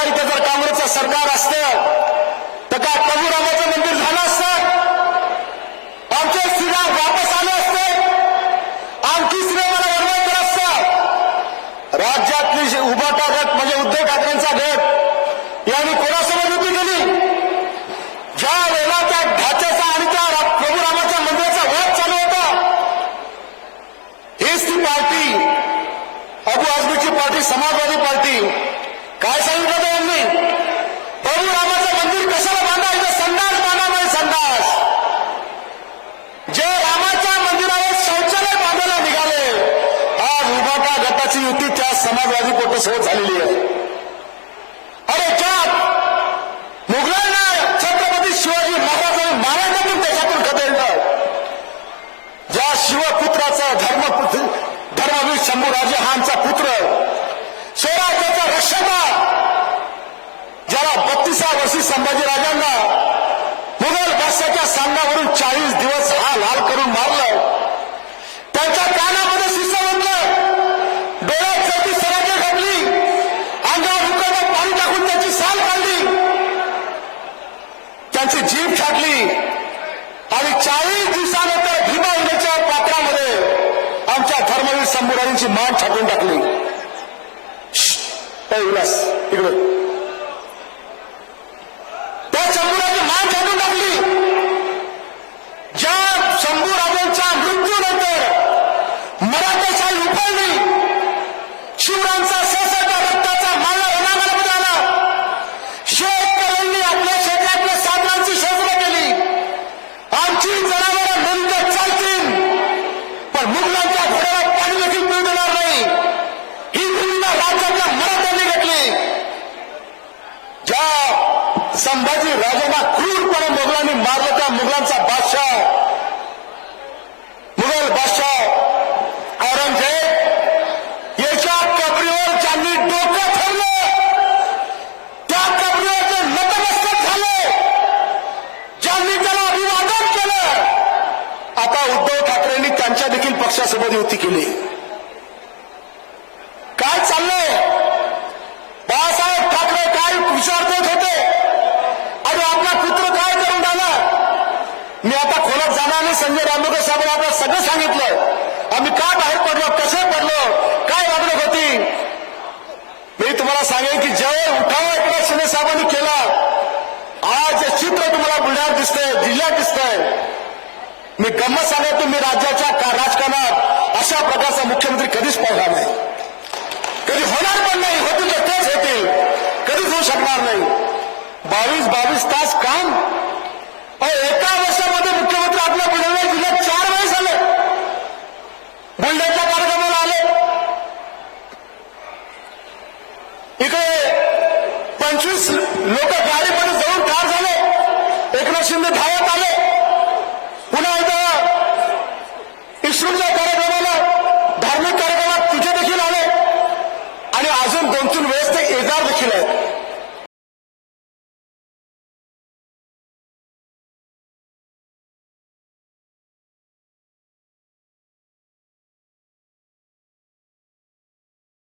सरकार इथं जर काँग्रेसचं सरकार असतं तर का प्रभूरामाचं मंदिर झालं असतं? आमचे श्रीराम वापस आले असते? आणखी श्रीरामाला वरवाद असतं? राज्यातली जी उभाटा गट म्हणजे उद्धव ठाकरेंचा गट यांनी कोणासमोर युती केली? ज्या वेळेला त्या ढाच्याचा आणि त्या प्रभूरामाच्या मंदिराचा वाद चालू होता हीच ती पार्टी अबू आझमीची पार्टी समाजवादी पार्टी काय सांगितलं होतं यांनी? प्रभू रामाचं मंदिर कशाला बांधायचं? संडास बांधामध्ये संडास. जे रामाच्या मंदिरावर शौचालय बांधायला निघाले आज उभाटा गटाची युती त्या समाजवादी पोटसोबत झालेली आहे. अरे ज्यात मुघलांना छत्रपती शिवाजी महाराजांनी महाराजांनी त्याच्यातून खदेडलं ज्या शिवपुत्राचा धर्मपुत्र धर्मवीर शंभूराजे हा आमचा पुत्र. स्वराज्याचा रक्षका ज्याला बत्तीसा वर्षी संभाजीराजांना मुघल बादशाच्या सांगावरून चाळीस दिवस हा लाल करून मारलं. त्यांच्या कानामध्ये शिस्त म्हटलं डोळ्यात चौथी सराके घातली. अंगावर उकळतं पाणी टाकून त्याची साल काढली. त्यांची जीभ छाटली. आणि चाळीस दिवसानंतर भीमा नदीच्या पात्रामध्ये आमच्या धर्मवीर संबुराजींची मान छाटून टाकली. ए विलास इकडे. त्या शंभूराजी मान छाटून टाकली. ज्या शंभूराजांच्या मृत्यूनंतर मराठेशाही उफाळली. शिवरायांचा ससाचा रक्ताचा संभाजी राजांना क्रूरपणे मुघलांनी मारलं त्या मुघलांचा बादशाह. मुघल बादशाह औरंगजेब याच्या कबरीवर ज्यांनी डोकं ठरलं त्या कबरीवर जे नतमस्तक झाले ज्यांनी त्याला अभिवादन केलं आता उद्धव ठाकरेंनी त्यांच्या देखील पक्षासोबत युती केली काय चाललंय बाळासाहेब ठाकरे काय विचार देत होते आणि आपला पुत्र काय करून राहिला मी आता खोलात जाणार नाही संजय रामोकर साहेबांनी आपल्याला सगळं सांगितलं आम्ही का बाहेर पडलो? कसे पडलो? काय वागणूक होती? मी तुम्हाला सांगेन की जय उठाव एकनाथ शिंदे साहेबांनी केला. आज चित्र तुम्हाला बुलढाण्यात दिसतंय जिल्ह्यात दिसतंय. मी गंमत सांगतो मी राज्याच्या का- राजकारणात अशा प्रकारचा मुख्यमंत्री कधीच पाहिला नाही. कधी होणार पण नाही होतील तर तेच होतील. कधीच होऊ शकणार नाही. बावीस बावीस तास काम एका वर्षामध्ये मुख्यमंत्री आपल्या बुलढाणा जिल्ह्यात चार वेळेस आले बुलढाण्याच्या कार्यक्रमाला आले. इकडे पंचवीस लोक गाडीमध्ये जाऊन ठार झाले. एकनाथ शिंदे धावत आले. पुन्हा एकदा इस्रोच्या कार्यक्रमाला धार्मिक कार्यक्रमात तिथे देखील आले. आणि अजून दोन तीन वेळेस ते एजार देखील आहेत.